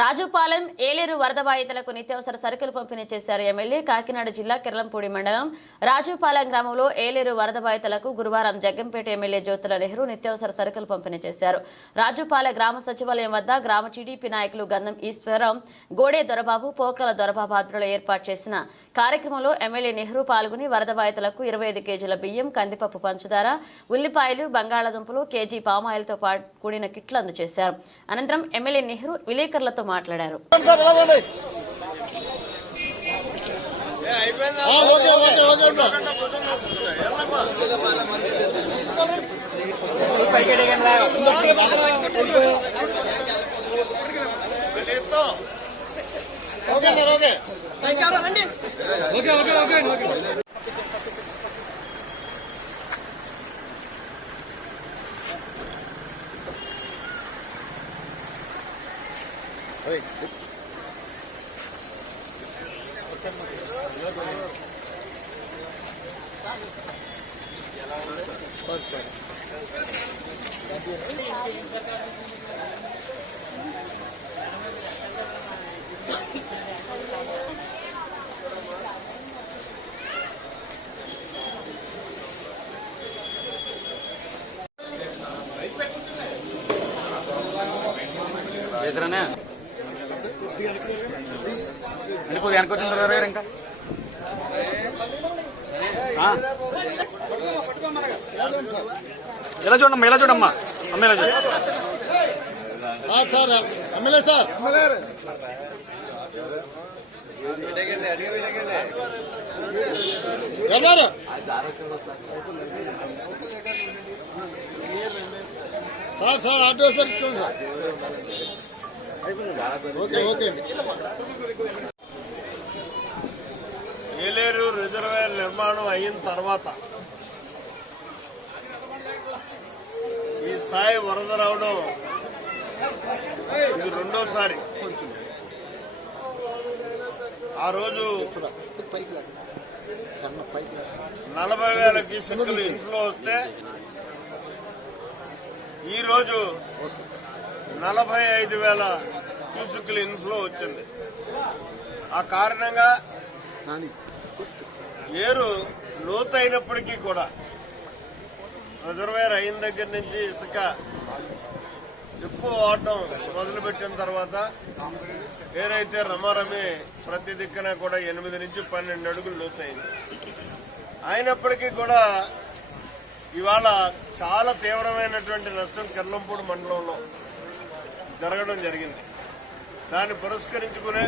రాజుపాలెం ఏలేరు వరద బాధితులకు నిత్యావసర సరుకులు పంపిణీ చేశారు ఎమ్మెల్యే కాకినాడ జిల్లా కిరళంపూడి మండలం రాజుపాలెం గ్రామంలో ఏలేరు వరద బాధితులకు గురువారం జగ్గంపేట ఎమ్మెల్యే జ్యోతుల నెహ్రూ నిత్యావసర సరుకులు పంపిణీ చేశారు. రాజుపాలెం గ్రామ సచివాలయం వద్ద గ్రామ టీడీపీ నాయకులు గంధం ఈశ్వరం గోడే దొరబాబు పోకల దొరబాబు ఆధ్వర్యంలో ఏర్పాటు చేసిన కార్యక్రమంలో ఎమ్మెల్యే నెహ్రూ పాల్గొని వరద బాధితులకు ఇరవై ఐదు కేజీల బియ్యం కందిపప్పు పంచదార ఉల్లిపాయలు బంగాళాదుంపలు కేజీ పామాయిల్తో పాటు కూడిన కిట్లు అందజేశారు. అనంతరం ఎమ్మెల్యే నెహ్రూ విలేకరులతో మాట్లాడారు సార్ ఎలా ఉంది? ఆ, ఓకే ఓకే ఓకే సార్ వెళ్ళిపోదు వెనక వచ్చిన తర్వాత గారు ఇంకా. ఆ. ఇలా చూడమ్మా ఇలా చూడమ్మా? అమ్మ ఇలా చూడు? Sir MLA sir. ఎవరు సార్ సార్ ఆటో సార్ ఇచ్చుకోండి సార్. ఏలేరు రిజర్వాయర్ నిర్మాణం అయిన తర్వాత ఈ స్థాయి వరద రావడం ఇది రెండోసారి. ఆ రోజు నలభై వేల క్యూసెక్కులు ఇంట్లో వస్తే ఈరోజు నలభై ఐదు వేల క్యూసెక్కులు ఇన్ఫ్లో వచ్చింది. ఆ కారణంగా ఏరు లోతైనప్పటికీ కూడా రిజర్వేర్ అయిన దగ్గర నుంచి ఇసుక ఎక్కువ వాడటం మొదలుపెట్టిన తర్వాత ఏరైతే రమారమి ప్రతి దిక్కున కూడా ఎనిమిది నుంచి పన్నెండు అడుగులు లోతైంది. అయినప్పటికీ కూడా ఇవాళ చాలా తీవ్రమైనటువంటి నష్టం కిర్లంపూడి మండలంలో జరగడం జరిగింది. దాన్ని పురస్కరించుకునే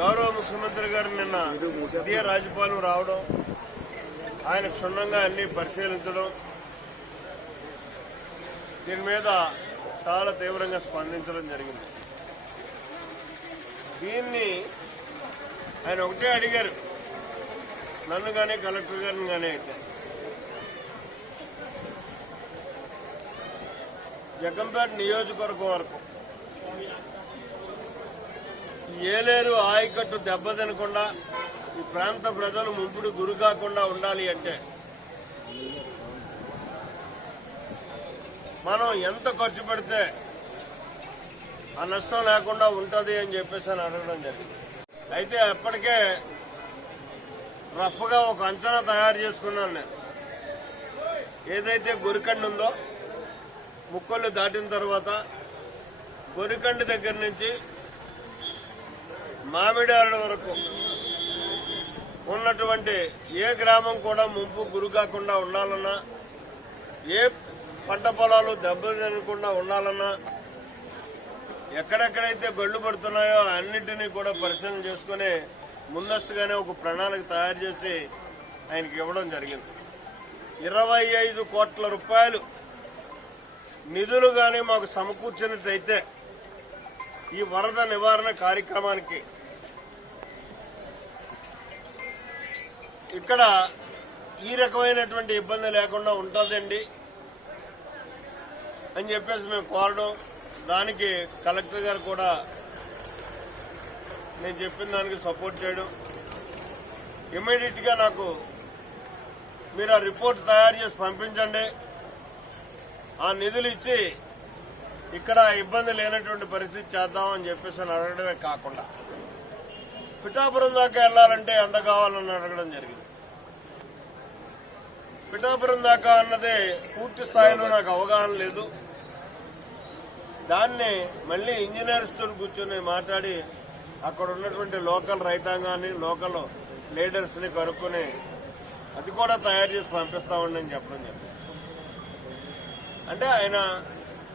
గౌరవ ముఖ్యమంత్రి గారు నిన్న ఉదయ రాజపాలెం రావడం ఆయన క్షుణ్ణంగా అన్ని పరిశీలించడం దీని మీద చాలా తీవ్రంగా స్పందించడం జరిగింది. దీన్ని ఆయన ఒకటే అడిగారు. నన్ను కానీ కలెక్టర్ గారిని కానీ అయితే. జగంపేట నియోజకవర్గం వరకు. ఏలేరు ఆయకట్టు దెబ్బతినకుండా ఈ ప్రాంత ప్రజలు ముంపుడు గురి కాకుండా ఉండాలి అంటే మనం ఎంత ఖర్చు పెడితే ఆ నష్టం లేకుండా ఉంటుంది అని చెప్పేసి అని అడగడం జరిగింది. అయితే అప్పటికే రఫ్గా ఒక అంచనా తయారు చేసుకున్నాను నేను. ఏదైతే గొరికండి ఉందో ముక్కలు దాటిన తర్వాత గొరికండి దగ్గర నుంచి మామిడారుడు వరకు ఉన్నటువంటి ఏ గ్రామం కూడా ముంపు గురి కాకుండా ఉండాలన్నా ఏ పంట పొలాలు దెబ్బతినకుండా ఉండాలన్నా ఎక్కడెక్కడైతే గొడ్లు పడుతున్నాయో అన్నింటినీ కూడా పరిశీలన చేసుకుని ముందస్తుగానే ఒక ప్రణాళిక తయారు చేసి ఆయనకి ఇవ్వడం జరిగింది. ఇరవై ఐదు కోట్ల రూపాయలు నిధులు కానీ మాకు సమకూర్చినట్టయితే ఈ వరద నివారణ కార్యక్రమానికి ఇక్కడ ఈ రకమైనటువంటి ఇబ్బంది లేకుండా ఉంటుందండి అని చెప్పేసి మేము కోరడం. దానికి కలెక్టర్ గారు కూడా నేను చెప్పిన దానికి సపోర్ట్ చేయడం. ఇమ్మీడియట్గా నాకు మీరు ఆ రిపోర్ట్ తయారు చేసి పంపించండి. ఆ నిధులు ఇచ్చి ఇక్కడ ఇబ్బంది లేనటువంటి పరిస్థితి చేద్దామని చెప్పేసి అని అడగడమే కాకుండా పిఠాపురం దాకా వెళ్ళాలంటే ఎంత కావాలని అడగడం జరిగింది. పిఠాపురం దాకా అన్నదే పూర్తి స్థాయిలో నాకు అవగాహన లేదు. దాన్ని మళ్ళీ ఇంజనీర్స్తో కూర్చొని మాట్లాడి అక్కడ ఉన్నటువంటి లోకల్ రైతాంగాన్ని లోకల్ లీడర్స్ని కనుక్కొని అది కూడా తయారు చేసి పంపిస్తామని నేను చెప్పడం జరిగింది. అంటే ఆయన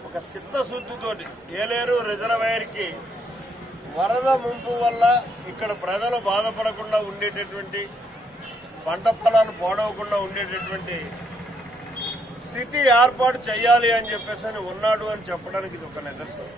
ఒక సిద్ధశుద్ధితోటి ఏలేరు రిజర్వాయర్కి వరద ముంపు వల్ల ఇక్కడ ప్రజలు బాధపడకుండా ఉండేటటువంటి పంట పొలాలు పోడవకుండా ఉండేటటువంటి స్థితి ఏర్పాటు చేయాలి అని చెప్పేసి అని ఉన్నాడు అని చెప్పడానికి ఇది ఒక నిదర్శనం.